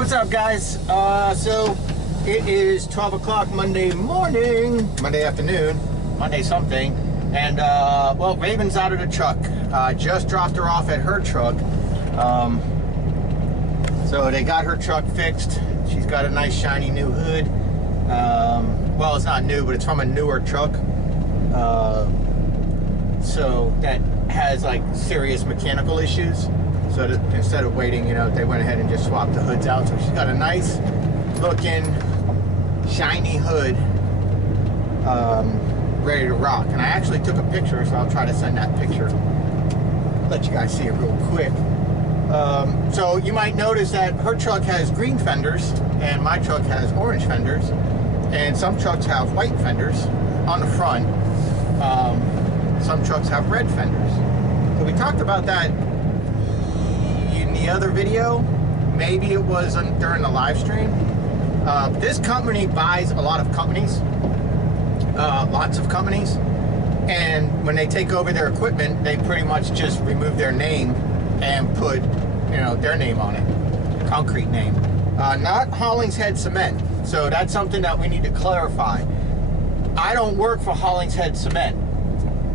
What's up, guys? So it is 12 o'clock Monday morning, Monday afternoon, Monday something, and well, Raven's out of the truck. Just dropped her off at her truck. So they got her truck fixed. She's got a nice shiny new hood. Well, it's not new, but it's from a newer truck. So that has like serious mechanical issues. So that instead of waiting, you know, they went ahead and just swapped the hoods out. So she's got a nice looking shiny hood, ready to rock. And I actually took a picture, so I'll try to send that picture. Let you guys see it real quick. So you might notice that her truck has green fenders and my truck has orange fenders. And some trucks have white fenders on the front. Some trucks have red fenders. So we talked about that in the other video. Maybe it was during the live stream. This company buys a lot of companies, lots of companies, and when they take over their equipment, they pretty much just remove their name and put, you know, their name on it, concrete name. Not Hollingshead Cement. So that's something that we need to clarify. I don't work for Hollingshead Cement.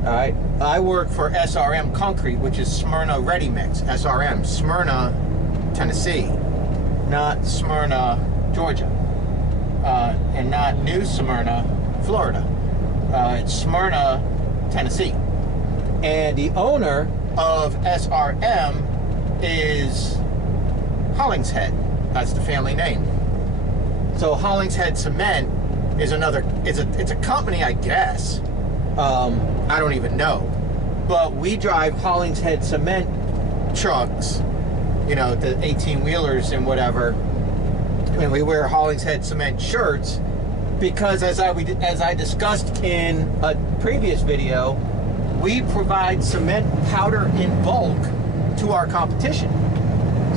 All right, I work for SRM Concrete, which is Smyrna Ready Mix. SRM, Smyrna, Tennessee, not Smyrna, Georgia, and not New Smyrna, Florida. It's Smyrna, Tennessee. And the owner of SRM is Hollingshead. That's the family name. So Hollingshead Cement is it's a company, I guess. I don't even know. But we drive Hollingshead Cement trucks, you know, the 18-wheelers and whatever, and we wear Hollingshead Cement shirts because, as I discussed in a previous video, we provide cement powder in bulk to our competition.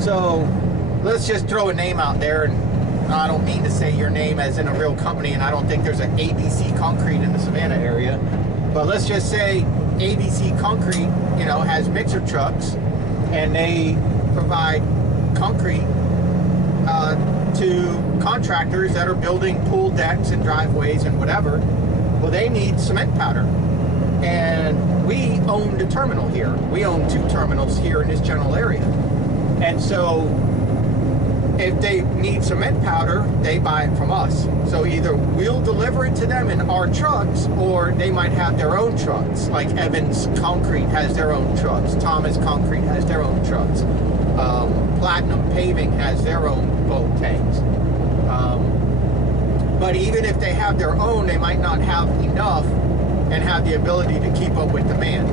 So let's just throw a name out there, and I don't mean to say your name as in a real company, and I don't think there's an ABC Concrete in the Savannah area, but let's just say ABC Concrete, you know, has mixer trucks, and they provide concrete to contractors that are building pool decks and driveways and whatever. Well, they need cement powder, and we own the terminal here. We own 2 terminals here in this general area, and so if they need cement powder, they buy it from us. So either we'll deliver it to them in our trucks, or they might have their own trucks. Like Evans Concrete has their own trucks. Thomas Concrete has their own trucks. Platinum Paving has their own boat tanks. But even if they have their own, they might not have enough and have the ability to keep up with demand.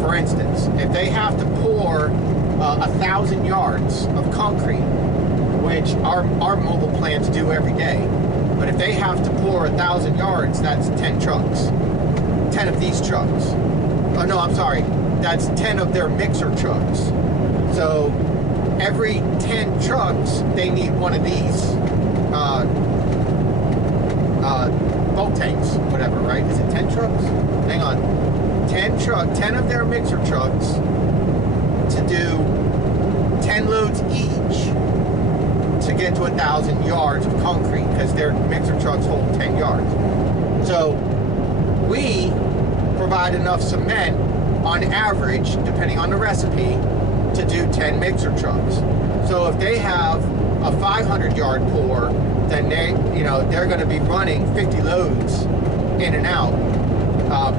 For instance, if they have to pour 1,000 yards of concrete, which our mobile plants do every day. But if they have to pour 1,000 yards, that's 10 trucks. 10 of these trucks. Oh no, I'm sorry. That's 10 of their mixer trucks. So every 10 trucks, they need one of these bulk tanks, whatever, right? Is it 10 trucks? Hang on. 10 of their mixer trucks to do 10 loads each to get to 1,000 yards of concrete, because their mixer trucks hold 10 yards. So we provide enough cement on average, depending on the recipe, to do 10 mixer trucks. So if they have a 500-yard pour, then they're going to be running 50 loads in and out.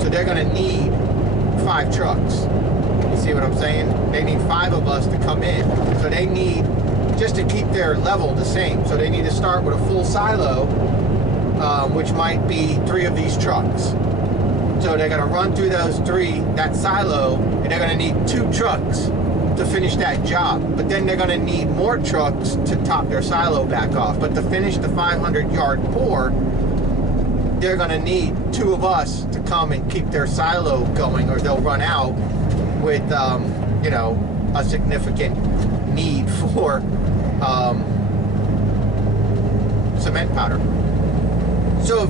So they're going to need 5 trucks. You see what I'm saying? They need 5 of us to come in. So they need, just to keep their level the same, so they need to start with a full silo, which might be 3 of these trucks. So they're going to run through those 3, that silo, and they're going to need 2 trucks to finish that job. But then they're going to need more trucks to top their silo back off. But to finish the 500-yard pour, they're going to need 2 of us to come and keep their silo going, or they'll run out with, you know, a significant need for cement powder. So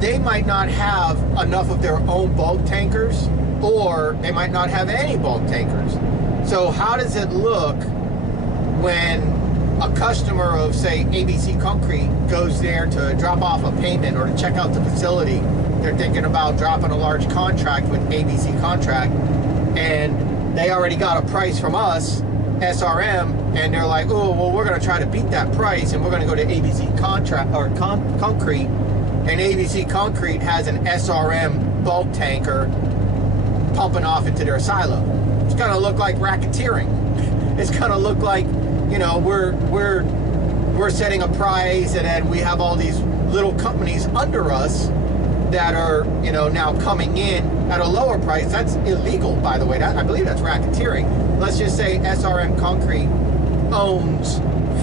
they might not have enough of their own bulk tankers, or they might not have any bulk tankers. So how does it look when a customer of, say, ABC Concrete goes there to drop off a payment or to check out the facility, they're thinking about dropping a large contract with ABC Contract, and they already got a price from us, SRM, and they're like, oh, well, we're going to try to beat that price, and we're going to go to ABC Contract or Concrete, and ABC Concrete has an SRM bulk tanker pumping off into their silo. It's going to look like racketeering. It's going to look like, you know, we're setting a price, and then we have all these little companies under us that are, you know, now coming in at a lower price. That's illegal, by the way. I believe that's racketeering. Let's just say SRM Concrete owns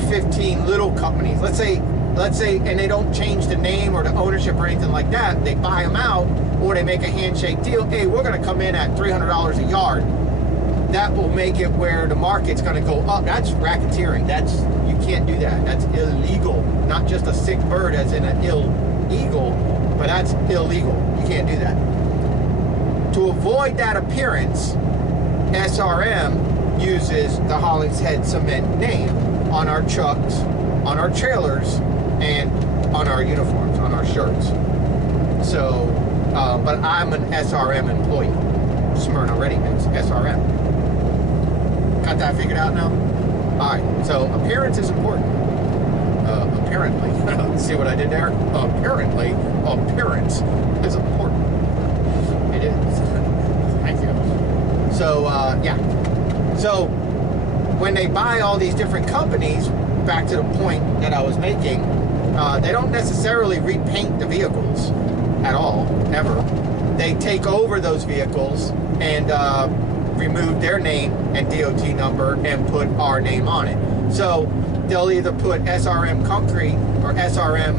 15 little companies. Let's say, and they don't change the name or the ownership or anything like that. They buy them out, or they make a handshake deal. Hey, we're going to come in at $300 a yard. That will make it where the market's going to go up. That's racketeering. You can't do that. That's illegal. Not just a sick bird as in an illegal, but that's illegal. You can't do that. To avoid that appearance, SRM uses the Hollingshead Cement name on our trucks, on our trailers, and on our uniforms, on our shirts. So, but I'm an SRM employee. Smyrna Ready Mix, SRM. Got that figured out now? Alright, so appearance is important. Apparently. See what I did there? Apparently, appearance is important. It is. Thank you. So, yeah. So, when they buy all these different companies, back to the point that I was making, they don't necessarily repaint the vehicles at all, ever. They take over those vehicles and remove their name and DOT number and put our name on it. So they'll either put SRM Concrete or SRM,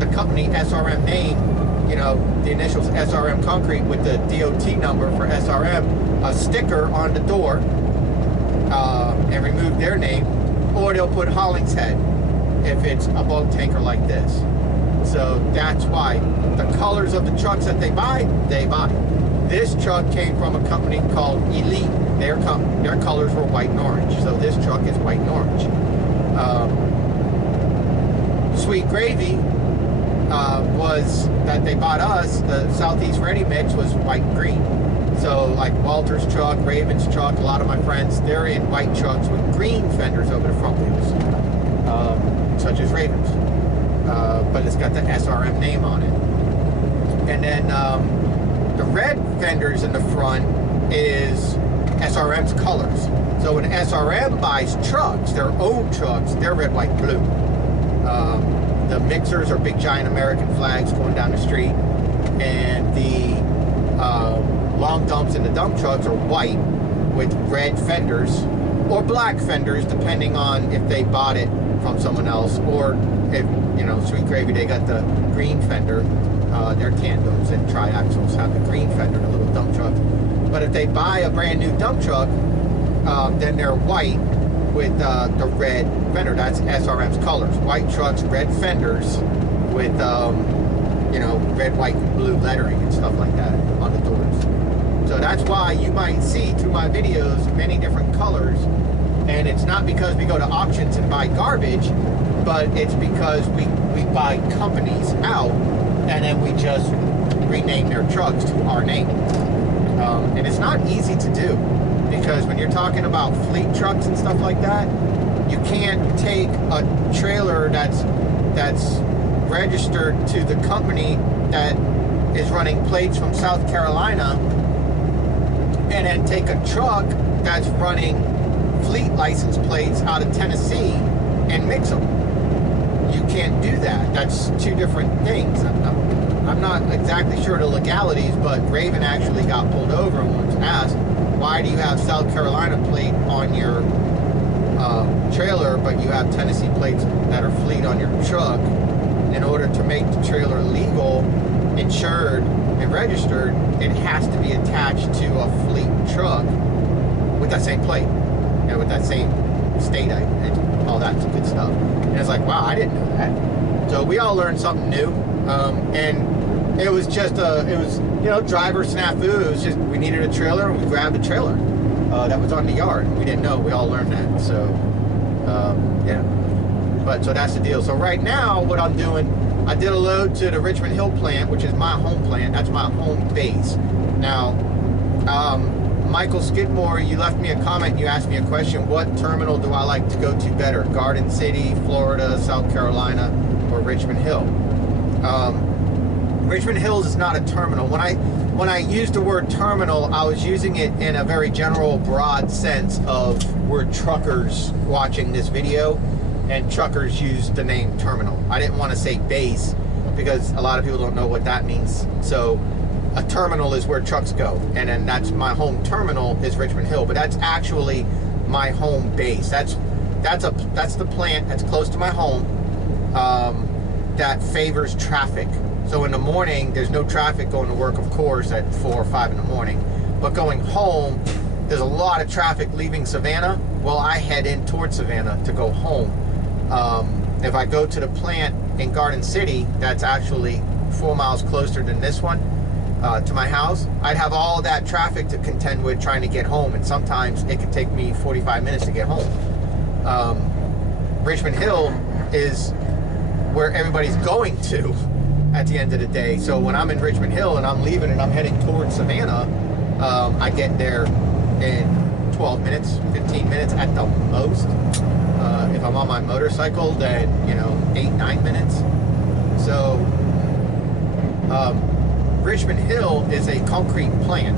the company SRM name, you know, the initials SRM Concrete with the DOT number for SRM, a sticker on the door, and remove their name, or they'll put Hollingshead if it's a bulk tanker like this. So that's why the colors of the trucks that they buy. This truck came from a company called Elite. Their colors were white and orange. So this truck is white and orange. Sweet Gravy was that they bought us. The Southeast Ready Mix was white and green. So like Walter's truck, Raven's truck, a lot of my friends, they're in white trucks with green fenders over the front wheels, such as Raven's. But it's got the SRM name on it. And then the red fenders in the front is SRM's colors. So when SRM buys trucks, their own trucks, they're red, white, blue. The mixers are big giant American flags going down the street, and the long dumps in the dump trucks are white with red fenders or black fenders, depending on if they bought it from someone else, or if, you know, Sweet Gravy, they got the green fender. Their tandems and triaxles have the green fender, the little dump truck. But if they buy a brand new dump truck, then they're white with the red fender. That's SRM's colors. White trucks, red fenders with, you know, red, white, and blue lettering and stuff like that on the doors. So that's why you might see through my videos many different colors. And it's not because we go to auctions and buy garbage, but it's because we buy companies out, and then we just rename their trucks to our name. And it's not easy to do, because when you're talking about fleet trucks and stuff like that, you can't take a trailer that's registered to the company that is running plates from South Carolina and then take a truck that's running fleet license plates out of Tennessee and mix them. You can't do that. That's two different things. I'm not exactly sure the legalities, but Raven actually got pulled over and was asked, why do you have South Carolina plate on your trailer, but you have Tennessee plates that are fleet on your truck? In order to make the trailer legal, insured, and registered, it has to be attached to a fleet truck with that same plate, you know, with that same state and all that good stuff. And it's like, wow, I didn't know that. So we all learned something new, and it was just you know, driver snafu. It was just, we needed a trailer and we grabbed a trailer. that was on the yard. We didn't know. We all learned that. So, yeah. But so that's the deal. So right now, what I'm doing, I did a load to the Richmond Hill plant, which is my home plant. That's my home base. Now, Michael Skidmore, you left me a comment. You asked me a question. What terminal do I like to go to better? Garden City, Florida, South Carolina, or Richmond Hill? Richmond Hills is not a terminal. When I used the word terminal, I was using it in a very general, broad sense of we're truckers watching this video, and truckers use the name terminal. I didn't want to say base because a lot of people don't know what that means. So a terminal is where trucks go, and then that's my home terminal is Richmond Hill, but that's actually my home base. That's the plant that's close to my home that favors traffic. So in the morning, there's no traffic going to work, of course, at 4 or 5 in the morning. But going home, there's a lot of traffic leaving Savannah. Well, I head in towards Savannah to go home. If I go to the plant in Garden City, that's actually 4 miles closer than this one to my house, I'd have all that traffic to contend with trying to get home. And sometimes it could take me 45 minutes to get home. Richmond Hill is where everybody's going to at the end of the day. So when I'm in Richmond Hill and I'm leaving and I'm heading towards Savannah, I get there in 12 minutes, 15 minutes at the most. If I'm on my motorcycle, then, 8-9 minutes. So Richmond Hill is a concrete plant.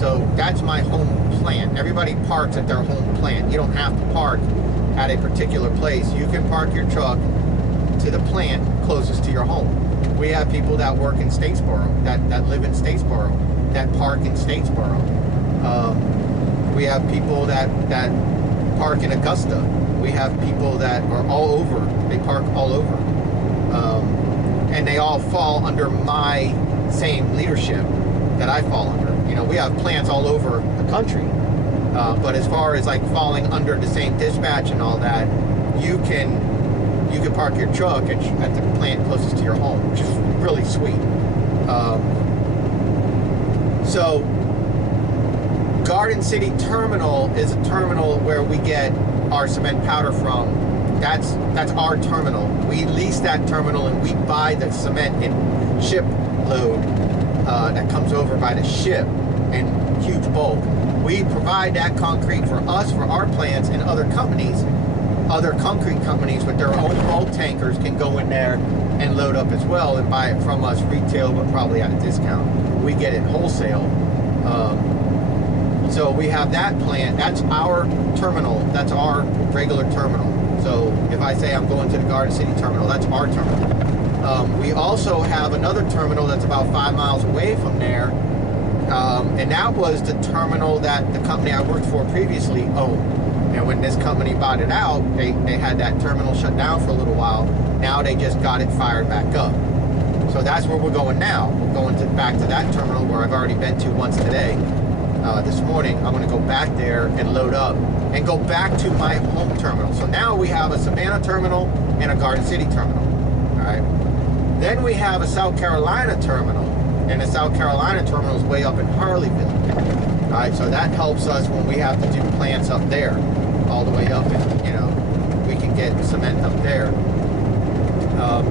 So that's my home plant. Everybody parks at their home plant. You don't have to park at a particular place. You can park your truck to the plant closest to your home. We have people that work in Statesboro, that live in Statesboro, that park in Statesboro. We have people that park in Augusta. We have people that are all over. They park all over. And they all fall under my same leadership that I fall under. We have plants all over the country. But as far as like falling under the same dispatch and all that, you can park your truck at the plant closest to your home, which is really sweet. So Garden City Terminal is a terminal where we get our cement powder from. That's our terminal. We lease that terminal and we buy the cement in ship load that comes over by the ship in huge bulk. We provide that concrete for us, for our plants, and other companies. Other concrete companies with their own bulk tankers can go in there and load up as well and buy it from us retail, but probably at a discount. We get it wholesale. So we have that plant. That's our terminal. That's our regular terminal. So if I say I'm going to the Garden City terminal, that's our terminal. We also have another terminal that's about 5 miles away from there. And that was the terminal that the company I worked for previously owned. And when this company bought it out, they had that terminal shut down for a little while. Now they just got it fired back up. So that's where we're going now. We're going back to that terminal where I've already been to once today. This morning, I'm going to go back there and load up and go back to my home terminal. So now we have a Savannah terminal and a Garden City terminal. All right. Then we have a South Carolina terminal, and the South Carolina terminal is way up in Harleyville. All right, so that helps us when we have to do plants up there, all the way up, and we can get cement up there.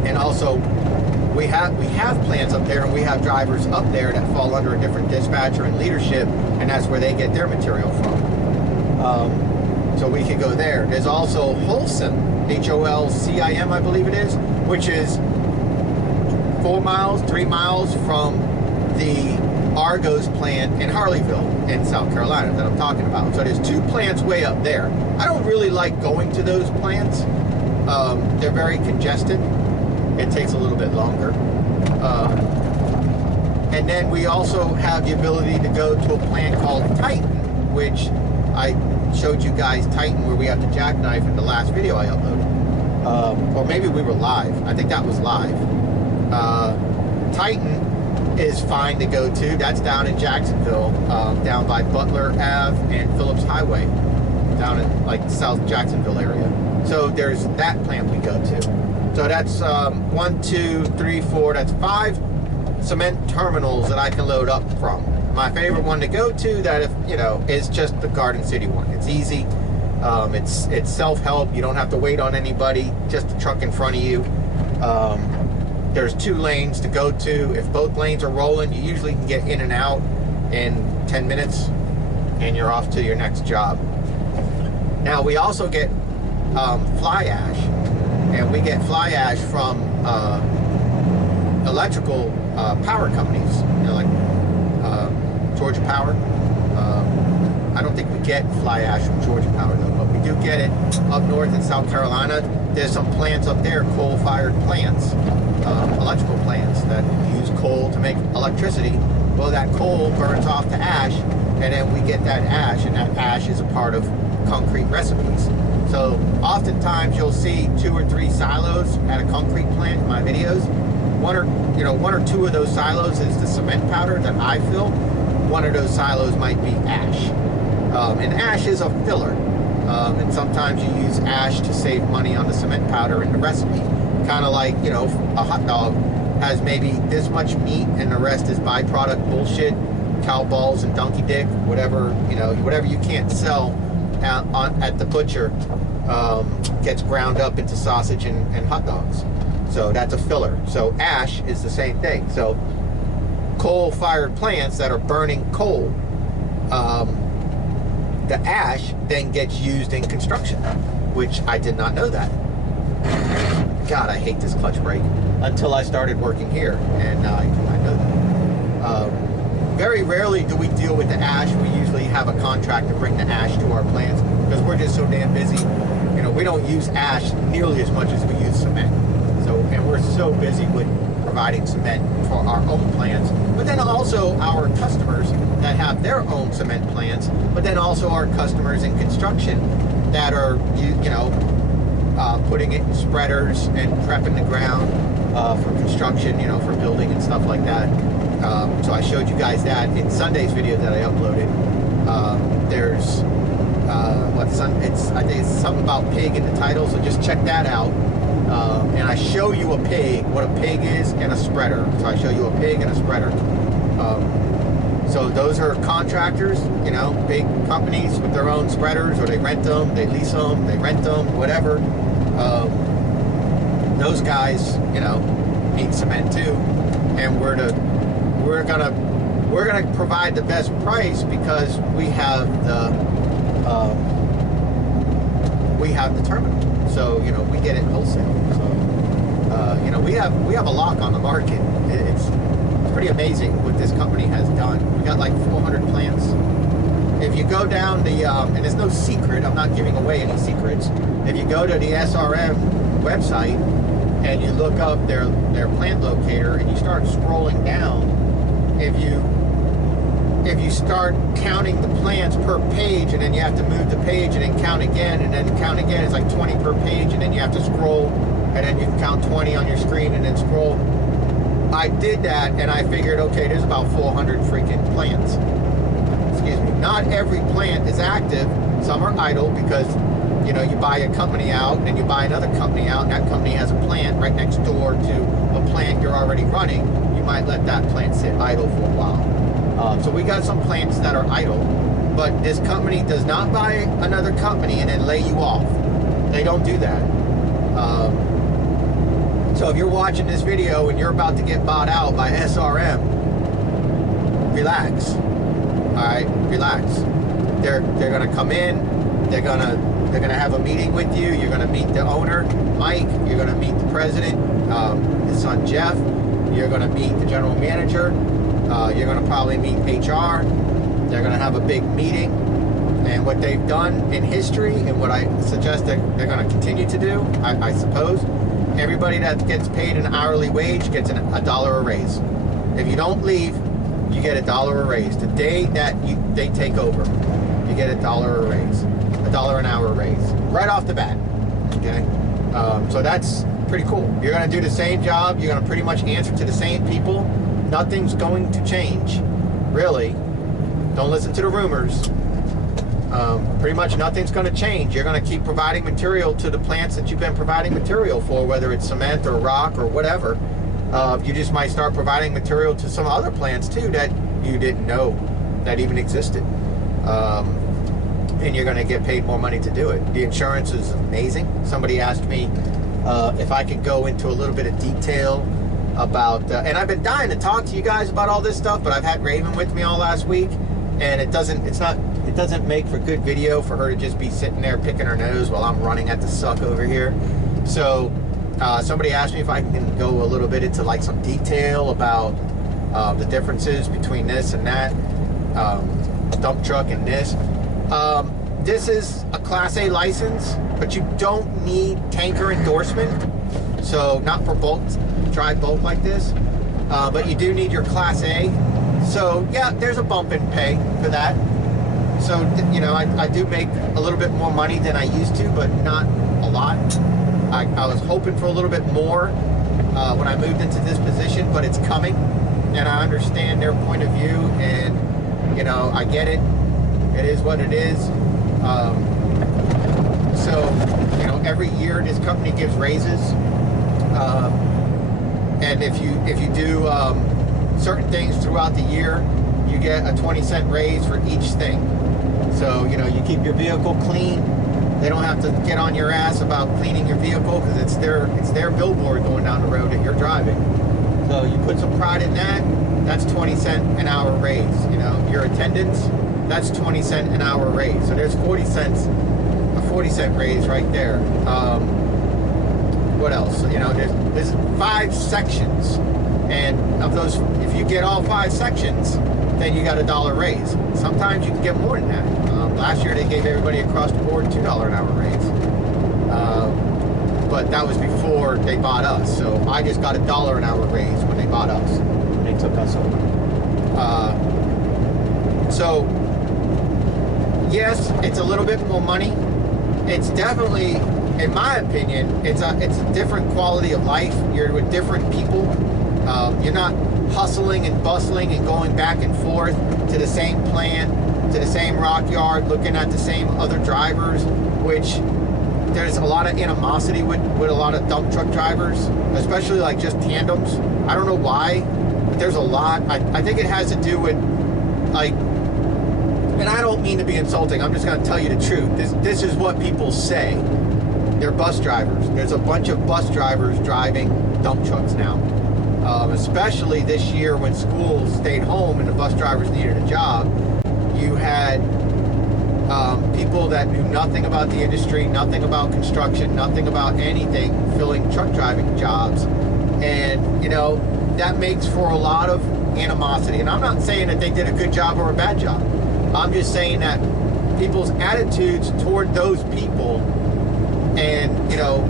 And also, we have plants up there, and we have drivers up there that fall under a different dispatcher and leadership, and that's where they get their material from. So we could go there. There's also Holcim, Holcim, I believe it is, which is 3 miles from the Argos plant in Harleyville in South Carolina that I'm talking about. So there's 2 plants way up there. I don't really like going to those plants. They're very congested. It takes a little bit longer. And then we also have the ability to go to a plant called Titan, which I showed you guys Titan, where we have the jackknife in the last video I uploaded. Or maybe we were live. I think that was live. Titan is fine to go to. That's down in Jacksonville, down by Butler Ave and Phillips Highway, down in like South Jacksonville area. So there's that plant we go to. So that's 1, 2, 3, 4, that's 5 cement terminals that I can load up from. my favorite one to go to, that if you know, is just the Garden City one. It's easy. It's self-help. You don't have to wait on anybody. Just the truck in front of you. There's 2 lanes to go to. If both lanes are rolling, you usually can get in and out in 10 minutes, and you're off to your next job. Now we also get fly ash, and we get fly ash from electrical power companies, you know, like Georgia Power. I don't think we get fly ash from Georgia Power though, but we do get it up north in South Carolina. There's some plants up there, coal-fired plants, electrical plants that use coal to make electricity. Well, that coal burns off to ash, and then we get that ash, and that ash is a part of concrete recipes. So oftentimes you'll see 2 or 3 silos at a concrete plant in my videos. 1 or 2 of those silos is the cement powder that I fill. 1 of those silos might be ash. And ash is a filler. And sometimes you use ash to save money on the cement powder in the recipe. Kind of like, you know, a hot dog has maybe this much meat and the rest is byproduct bullshit, cow balls and donkey dick, whatever, you know, whatever you can't sell at the butcher gets ground up into sausage and hot dogs. So that's a filler. So ash is the same thing. So coal-fired plants that are burning coal, the ash then gets used in construction, which I did not know that. God, I hate this clutch brake until I started working here, and now I know that. Very rarely do we deal with the ash. We usually have a contract to bring the ash to our plants because we're just so damn busy. You know, we don't use ash nearly as much as we use cement. So, and we're so busy with providing cement for our own plants, but then also our customers that have their own cement plants, but then also our customers in construction that are, you know, putting it in spreaders and prepping the ground for construction, you know, for building and stuff like that. So I showed you guys that in Sunday's video that I uploaded. There's I think it's something about pig in the title, so just check that out. And I show you a pig, what a pig is, and a spreader. So I show you a pig and a spreader. So those are contractors, you know, big companies with their own spreaders, or they rent them, they lease them, they rent them, whatever. Those guys, you know, need cement too, and we're gonna provide the best price because we have the terminal. So, you know, we get it wholesale. So, you know, we have a lock on the market. It's pretty amazing what this company has done. We got like 400 plants. If you go down the, and there's no secret, I'm not giving away any secrets. If you go to the SRM website and you look up their plant locator and you start scrolling down, if you start counting the plants per page, and then you have to move the page and then count again, and then count again, it's like 20 per page, and then you have to scroll, and then you can count 20 on your screen and then scroll. I did that, and I figured, okay, there's about 400 freaking plants. Excuse me. Not every plant is active. Some are idle because, you know, you buy a company out, and you buy another company out, and that company has a plant right next door to a plant you're already running. You might let that plant sit idle for a while. So we got some plants that are idle, but this company does not buy another company and then lay you off. They don't do that. So if you're watching this video and you're about to get bought out by SRM, relax. All right, relax. They're gonna come in. They're gonna have a meeting with you. You're gonna meet the owner, Mike. You're gonna meet the president, his son Jeff. You're gonna meet the general manager. You're going to probably meet HR. They're going to have a big meeting, and what they've done in history, and what I suggest that they're going to continue to do, I suppose, everybody that gets paid an hourly wage gets $1 a raise. If you don't leave, you get $1 a raise. The day that they take over, you get $1 a raise, $1 an hour raise, right off the bat. Okay, so that's pretty cool. You're going to do the same job. You're going to pretty much answer to the same people. Nothing's going to change, really. Don't listen to the rumors. Pretty much nothing's going to change. You're going to keep providing material to the plants that you've been providing material for, whether it's cement or rock or whatever. You just might start providing material to some other plants too that you didn't know that even existed. And you're going to get paid more money to do it. The insurance is amazing. Somebody asked me if I could go into a little bit of detail about, and I've been dying to talk to you guys about all this stuff, but I've had Raven with me all last week, and it doesn't make for good video for her to just be sitting there picking her nose while I'm running at the suck over here. So somebody asked me if I can go a little bit into like some detail about the differences between this and that dump truck and this. This is a Class A license, but you don't need tanker endorsement. So not for bulk, dry bulk like this, but you do need your Class A. So yeah, there's a bump in pay for that. So, you know, I do make a little bit more money than I used to, but not a lot. I was hoping for a little bit more when I moved into this position, but it's coming, and I understand their point of view, and, you know, I get it. It is what it is. So, you know, every year this company gives raises, and if you do certain things throughout the year, you get a 20-cent raise for each thing. So, you know, you keep your vehicle clean. They don't have to get on your ass about cleaning your vehicle because it's their billboard going down the road that you're driving. So you put some pride in that. That's 20-cent an hour raise. You know, your attendance, that's 20-cent an hour raise. So there's 40 cents, a 40-cent raise right there. What else? You know, there's 5 sections, and of those, if you get all 5 sections, then you got a $1 raise. Sometimes you can get more than that. Last year they gave everybody across the board $2 an hour raise, but that was before they bought us. So I just got a $1 an hour raise when they bought us. When they took us over. So yes, it's a little bit more money. It's definitely, in my opinion, it's a different quality of life. You're with different people. You're not hustling and bustling and going back and forth to the same plant, to the same rock yard, looking at the same other drivers, which there's a lot of animosity with a lot of dump truck drivers, especially like just tandems. I don't know why, but there's a lot. I think it has to do with, like, and I don't mean to be insulting, I'm just going to tell you the truth. This is what people say. They're bus drivers. There's a bunch of bus drivers driving dump trucks now. Especially this year when schools stayed home and the bus drivers needed a job. You had people that knew nothing about the industry, nothing about construction, nothing about anything, filling truck driving jobs. And, you know, that makes for a lot of animosity. And I'm not saying that they did a good job or a bad job. I'm just saying that people's attitudes toward those people, and, you know,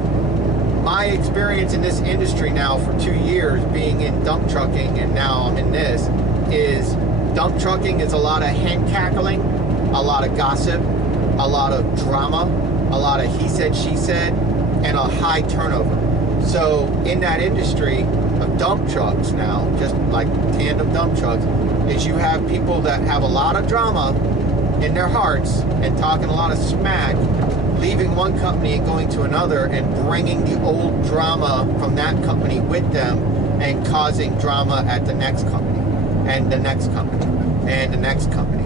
my experience in this industry now for 2 years, being in dump trucking, and now I'm in this, is dump trucking is a lot of hen cackling, a lot of gossip, a lot of drama, a lot of he said, she said, and a high turnover. So in that industry of dump trucks now, just like tandem dump trucks, is you have people that have a lot of drama in their hearts and talking a lot of smack, leaving one company and going to another and bringing the old drama from that company with them and causing drama at the next company and the next company and the next company.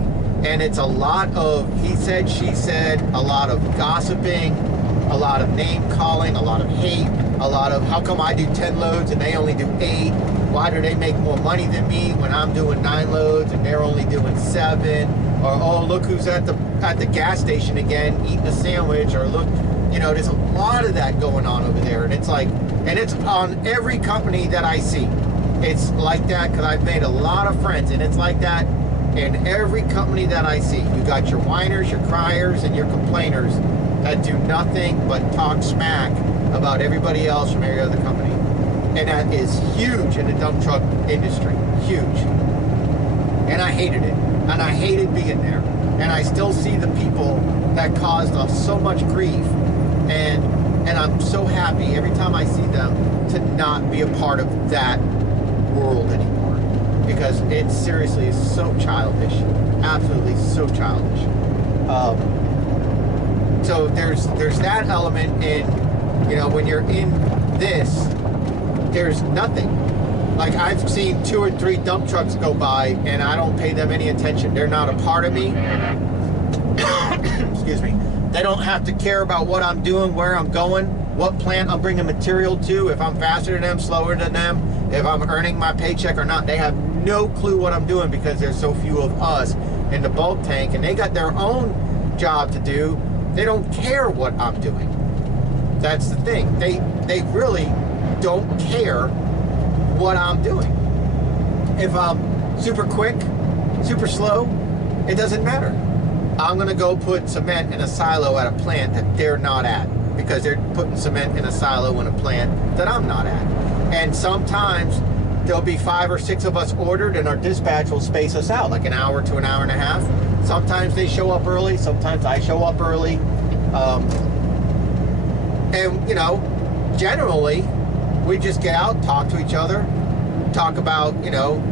And it's a lot of he said, she said, a lot of gossiping, a lot of name calling, a lot of hate, a lot of how come I do 10 loads and they only do 8? Why do they make more money than me when I'm doing 9 loads and they're only doing 7? Or, oh, look who's at the gas station again eating a sandwich. Or look, you know, there's a lot of that going on over there. And it's like, and it's on every company that I see. It's like that because I've made a lot of friends, and it's like that in every company that I see. You got your whiners, your criers, and your complainers that do nothing but talk smack about everybody else from every other company. And that is huge in the dump truck industry. Huge. And I hated it. And I hated being there. And I still see the people that caused us so much grief. And I'm so happy every time I see them to not be a part of that world anymore. Because it seriously is so childish. Absolutely so childish. So there's that element in, you know, when you're in this, there's nothing. Like, I've seen 2 or 3 dump trucks go by, and I don't pay them any attention. They're not a part of me. Excuse me. They don't have to care about what I'm doing, where I'm going, what plant I'm bringing material to, if I'm faster than them, slower than them, if I'm earning my paycheck or not. They have no clue what I'm doing because there's so few of us in the bulk tank, and they got their own job to do. They don't care what I'm doing. That's the thing. They really don't care what I'm doing. If I'm super quick, super slow, it doesn't matter. I'm gonna go put cement in a silo at a plant that they're not at, because they're putting cement in a silo in a plant that I'm not at. And sometimes there'll be 5 or 6 of us ordered, and our dispatch will space us out like an hour to an hour and a half. Sometimes they show up early, sometimes I show up early. And you know, generally we just get out, talk to each other, talk about, you know,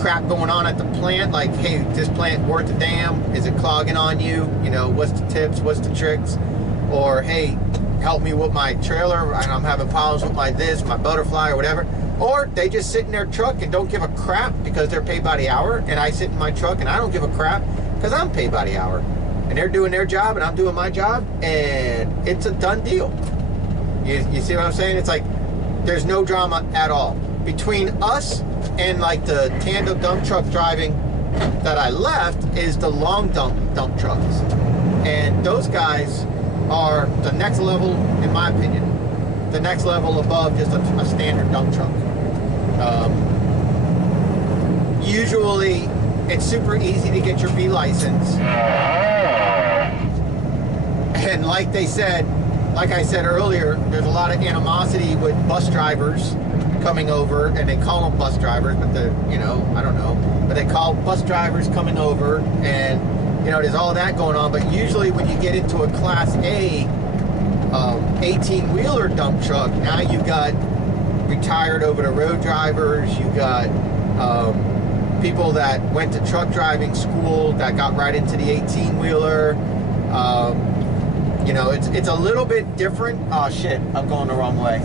crap going on at the plant, like, hey, this plant worth a damn? Is it clogging on you? You know, what's the tips, what's the tricks? Or, hey, help me with my trailer, I'm having problems with my this, my butterfly, or whatever. Or they just sit in their truck and don't give a crap because they're paid by the hour, and I sit in my truck and I don't give a crap because I'm paid by the hour. And they're doing their job and I'm doing my job, and it's a done deal. You see what I'm saying? It's like, there's no drama at all. Between us and like the tandem dump truck driving that I left is the long dump trucks. And those guys are the next level, in my opinion, the next level above just a standard dump truck. Usually it's super easy to get your B license. And like I said earlier, there's a lot of animosity with bus drivers coming over, and they call them bus drivers, but they're, you know, I don't know, but they call bus drivers coming over, and, you know, there's all that going on. But usually when you get into a Class A 18-wheeler dump truck, now you've got retired over-the-road drivers, you got people that went to truck driving school that got right into the 18-wheeler. You know, it's a little bit different. Oh shit, I'm going the wrong way.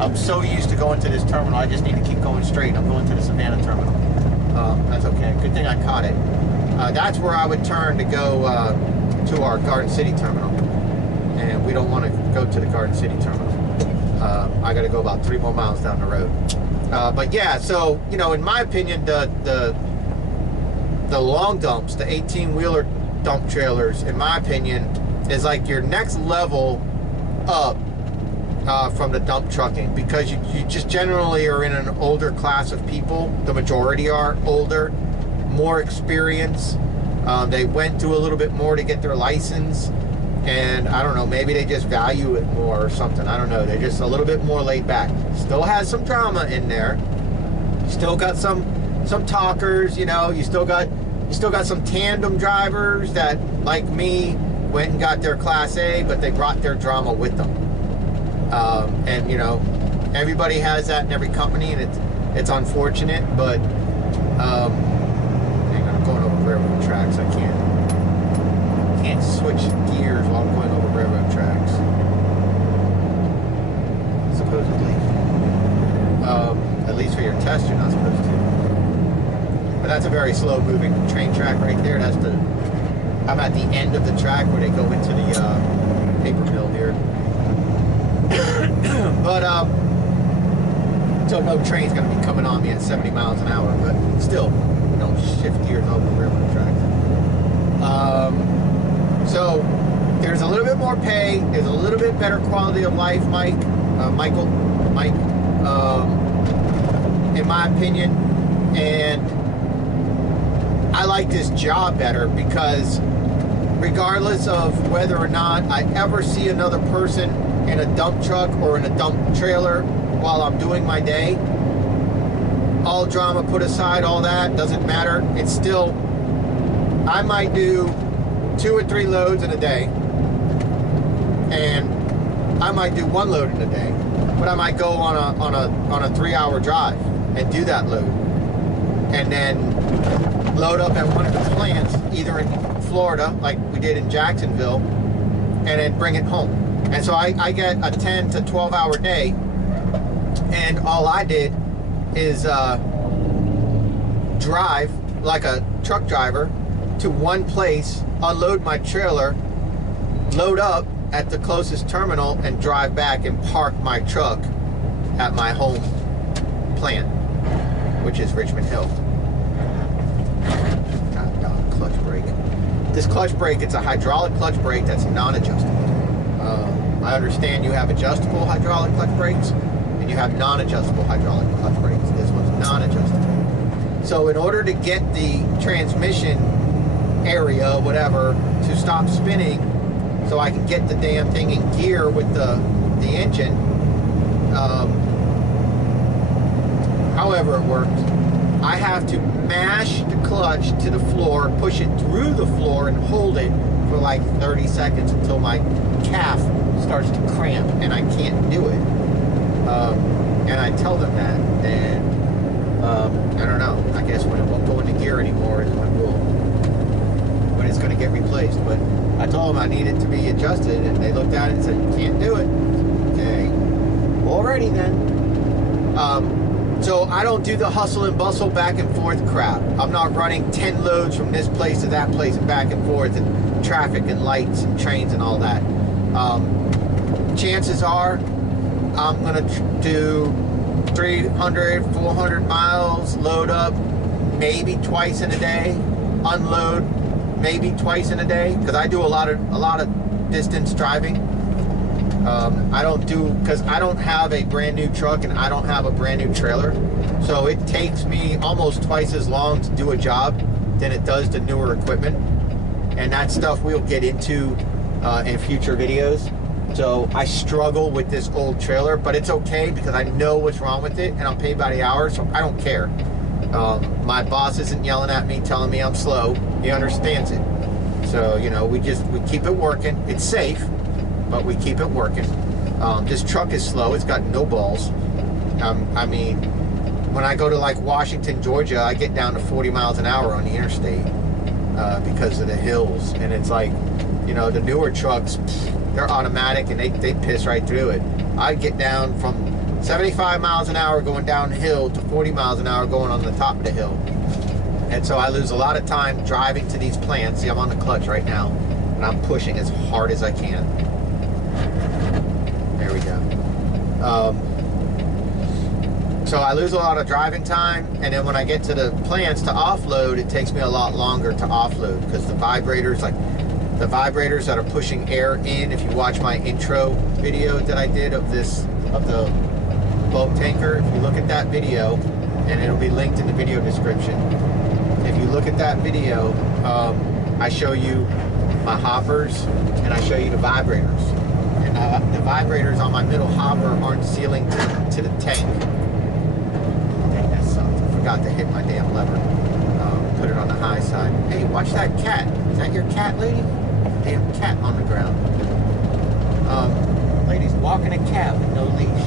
I'm so used to going to this terminal, I just need to keep going straight. I'm going to the Savannah terminal. That's okay, good thing I caught it. That's where I would turn to go to our Garden City terminal. And we don't want to go to the Garden City terminal. I gotta go about 3 more miles down the road. But yeah, so, you know, in my opinion, the long dumps, the 18-wheeler dump trailers, in my opinion, is like your next level up from the dump trucking, because you just generally are in an older class of people. The majority are older, more experience. They went through a little bit more to get their license, and I don't know, maybe they just value it more or something. I don't know. They're just a little bit more laid back. Still has some drama in there. Still got some talkers, you know. You still got some tandem drivers that, like me, went and got their Class A, but they brought their drama with them. And, you know, everybody has that in every company, and it's unfortunate, but hang on, I'm going over railroad tracks. I can't switch gears while I'm going over railroad tracks, supposedly. At least for your test, you're not supposed to. But that's a very slow moving train track right there. I'm at the end of the track where they go into the paper mill here. But so no train's gonna be coming on me at 70 miles an hour, but still, you don't shift gears over railroad tracks. So there's a little bit more pay, there's a little bit better quality of life, Mike, in my opinion, and I like this job better because regardless of whether or not I ever see another person in a dump truck or in a dump trailer while I'm doing my day, all drama put aside, all that doesn't matter. It's still, I might do 2 or 3 loads in a day, and I might do 1 load in a day, but I might go on a 3-hour drive and do that load, and then load up at one of the plants, either in Florida, like we did in Jacksonville, and then bring it home. And so I get a 10 to 12 hour day, and all I did is drive like a truck driver to one place, unload my trailer, load up at the closest terminal, and drive back and park my truck at my home plant, which is Richmond Hill. God, clutch brake. This clutch brake, it's a hydraulic clutch brake that's non-adjustable. I understand you have adjustable hydraulic clutch brakes and you have non-adjustable hydraulic clutch brakes. This one's non-adjustable. So in order to get the transmission area, whatever, to stop spinning, so I can get the damn thing in gear with the engine, however it works, I have to mash the clutch to the floor, push it through the floor, and hold it for like 30 seconds until my calf starts to cramp and I can't do it. And I tell them that, and I don't know, I guess when it won't go into gear anymore is when it's going to get replaced. But I told them I need it to be adjusted, and they looked at it and said, can't do it. Okay, alrighty then. So I don't do the hustle and bustle back and forth crap. I'm not running 10 loads from this place to that place and back and forth, and traffic and lights and trains and all that. Chances are I'm gonna do 300, 400 miles, load up maybe twice in a day, unload maybe twice in a day, because I do a lot of distance driving. Because I don't have a brand new truck and I don't have a brand new trailer, so it takes me almost twice as long to do a job than it does to newer equipment, and that stuff we'll get into in future videos. So I struggle with this old trailer, but it's okay because I know what's wrong with it and I'm paid by the hour, so I don't care. My boss isn't yelling at me telling me I'm slow. He understands it. So, you know, we keep it working. It's safe, but we keep it working. This truck is slow. It's got no balls. I mean, when I go to like Washington, Georgia, I get down to 40 miles an hour on the interstate because of the hills. And it's like, you know, the newer trucks, they're automatic and they piss right through it. I get down from 75 miles an hour going down the hill to 40 miles an hour going on the top of the hill. And so I lose a lot of time driving to these plants. See, I'm on the clutch right now, and I'm pushing as hard as I can. There we go. So I lose a lot of driving time, and then when I get to the plants to offload, it takes me a lot longer to offload because the vibrators that are pushing air in, if you watch my intro video that I did of the boat tanker, if you look at that video, and it'll be linked in the video description. If you look at that video, I show you my hoppers and I show you the vibrators. And the vibrators on my middle hopper aren't sealing to the tank. Dang, that sucks. I forgot to hit my damn lever. Put it on the high side. Hey, watch that cat. Is that your cat, lady? Damn cat on the ground. Lady's walking a cat with no leash.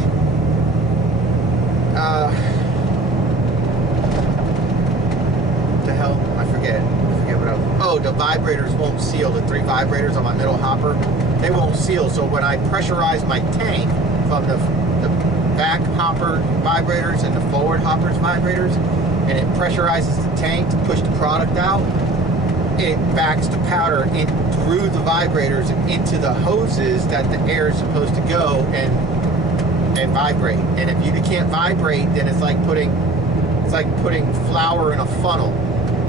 What the hell? I forget what I was. Oh, the vibrators won't seal. The 3 vibrators on my middle hopper, they won't seal. So when I pressurize my tank from the back hopper vibrators and the forward hoppers vibrators, and it pressurizes the tank to push the product out, it backs the powder in through the vibrators and into the hoses that the air is supposed to go and vibrate. And if you can't vibrate, then it's like putting flour in a funnel.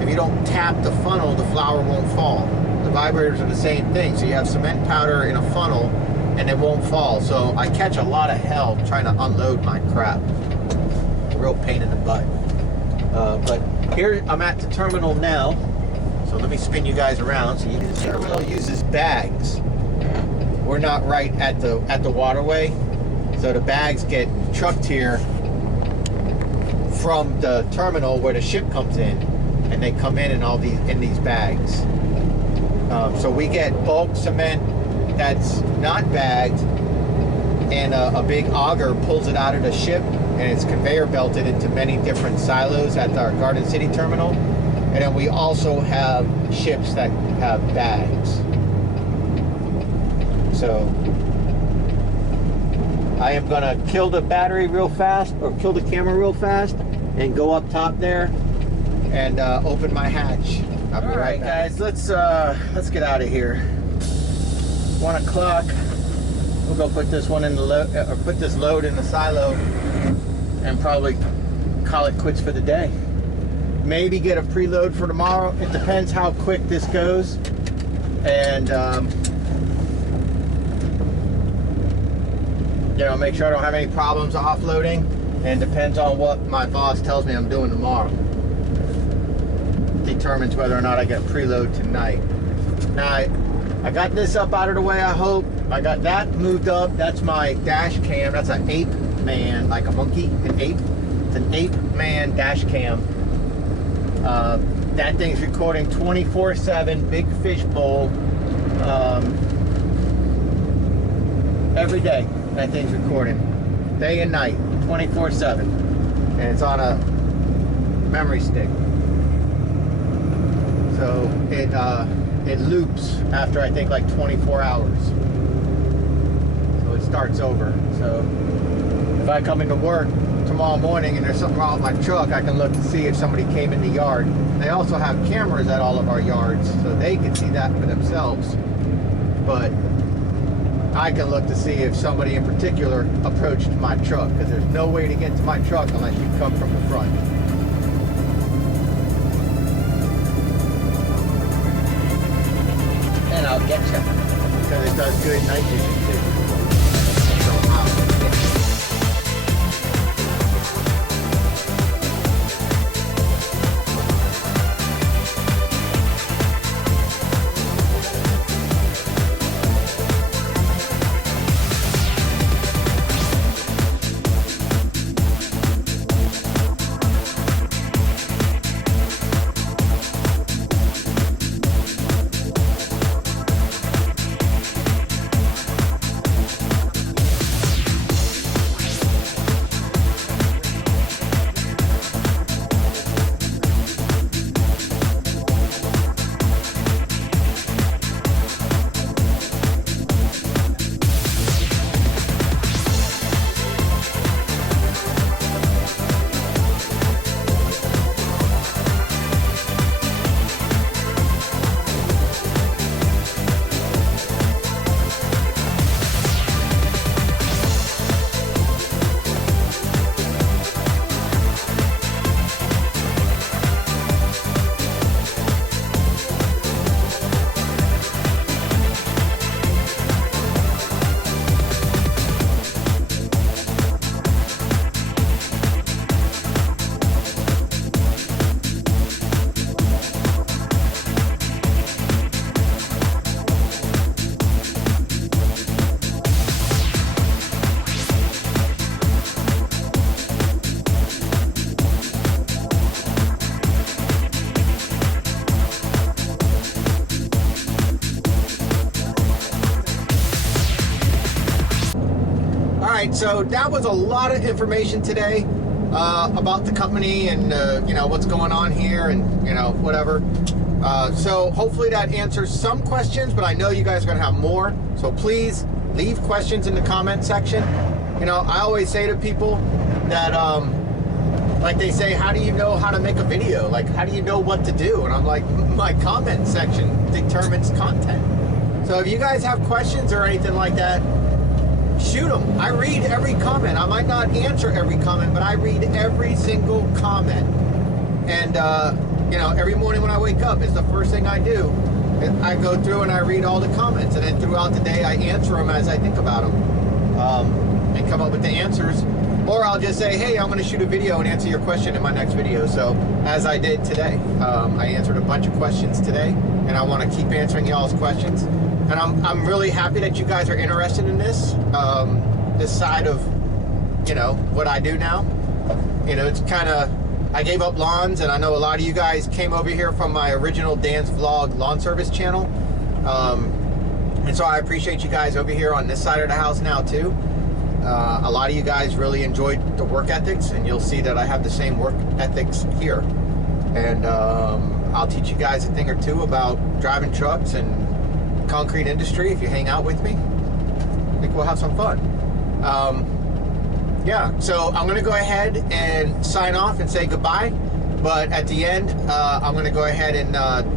If you don't tap the funnel, the flour won't fall. The vibrators are the same thing. So you have cement powder in a funnel and it won't fall. So I catch a lot of hell trying to unload my crap. A real pain in the butt. But here I'm at the terminal now. So let me spin you guys around so you can see. The terminal uses bags. We're not right at the waterway. So the bags get trucked here from the terminal where the ship comes in, and they come in these bags. So we get bulk cement that's not bagged, and a big auger pulls it out of the ship, and it's conveyor belted into many different silos at our Garden City terminal. And then we also have ships that have bags. So I am gonna kill the battery real fast, or kill the camera real fast, and go up top there and open my hatch. I'll be right back. Guys, let's get out of here. 1 o'clock. We'll go put this one in the load, or put this load in the silo, and probably call it quits for the day. Maybe get a preload for tomorrow. It depends how quick this goes, and you know, make sure I don't have any problems offloading, and depends on what my boss tells me I'm doing tomorrow. Determines whether or not I get a preload tonight. Now, I got this up out of the way, I hope. I got that moved up. That's my dash cam. That's an 8-man, like a monkey, an ape. It's an 8-man dash cam. That thing's recording 24/7, big fish bowl. Every day, that thing's recording. Day and night, 24/7. And it's on a memory stick. So it loops after, I think, like 24 hours. So it starts over. So if I come into work tomorrow morning and there's something wrong with my truck, I can look to see if somebody came in the yard. They also have cameras at all of our yards, so they can see that for themselves. But I can look to see if somebody in particular approached my truck, because there's no way to get to my truck unless you come from the front. And I'll get you, because it does good night vision too. So I'll get you. So that was a lot of information today about the company and you know, what's going on here and, you know, whatever. So hopefully that answers some questions, but I know you guys are going to have more. So please leave questions in the comment section. You know, I always say to people that, like they say, how do you know how to make a video? Like, how do you know what to do? And I'm like, my comment section determines content. So if you guys have questions or anything like that, shoot them. I read every comment. I might not answer every comment, but I read every single comment. And, you know, every morning when I wake up, it's the first thing I do. I go through and I read all the comments, and then throughout the day, I answer them as I think about them, and come up with the answers. Or I'll just say, hey, I'm going to shoot a video and answer your question in my next video. So, as I did today, I answered a bunch of questions today, and I want to keep answering y'all's questions. And I'm really happy that you guys are interested in this, this side of, you know, what I do now. You know, it's kind of, I gave up lawns, and I know a lot of you guys came over here from my original Dan's Vlog lawn service channel. And so I appreciate you guys over here on this side of the house now too. A lot of you guys really enjoyed the work ethics, and you'll see that I have the same work ethics here. And I'll teach you guys a thing or two about driving trucks and concrete industry if you hang out with me. I think we'll have some fun. Yeah, so I'm going to go ahead and sign off and say goodbye. But at the end, I'm going to go ahead and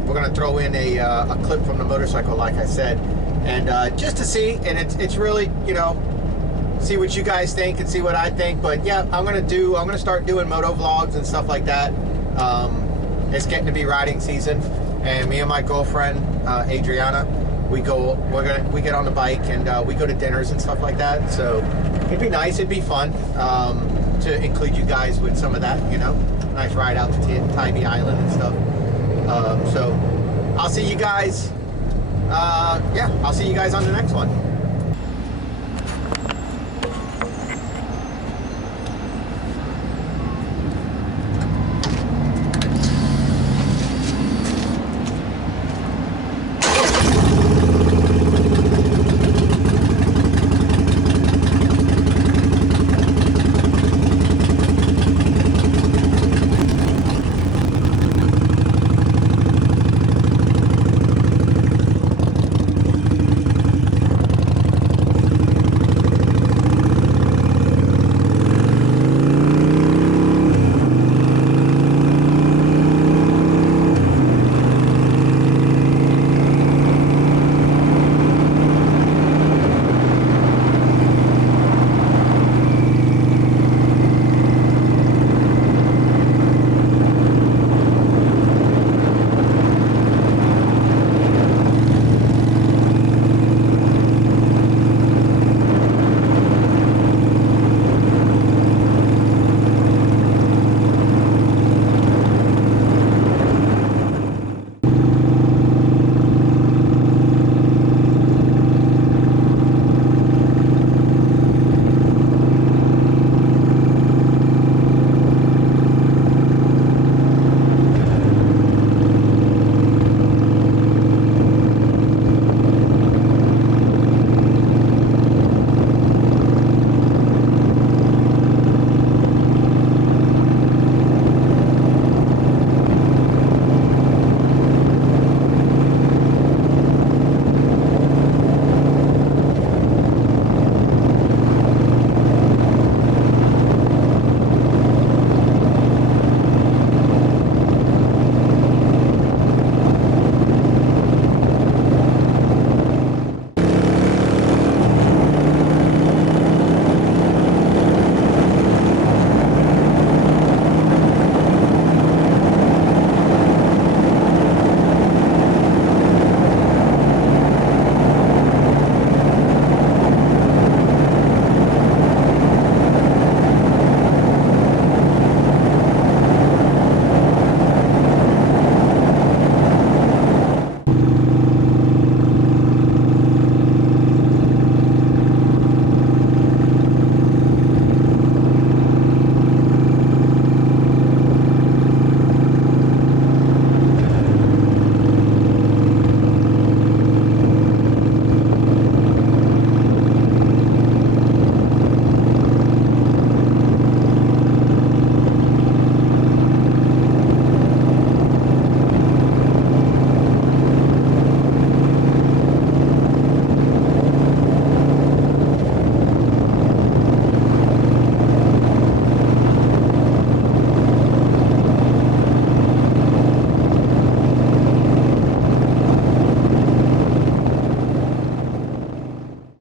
we're going to throw in a clip from the motorcycle, like I said. And just to see, and it's really, you know, see what you guys think and see what I think. But yeah, I'm going to start doing moto vlogs and stuff like that. It's getting to be riding season. And me and my girlfriend, Adriana, we get on the bike and we go to dinners and stuff like that. So it'd be nice, it'd be fun to include you guys with some of that, you know. Nice ride out to Tybee Island and stuff. So I'll see you guys. Yeah, I'll see you guys on the next one.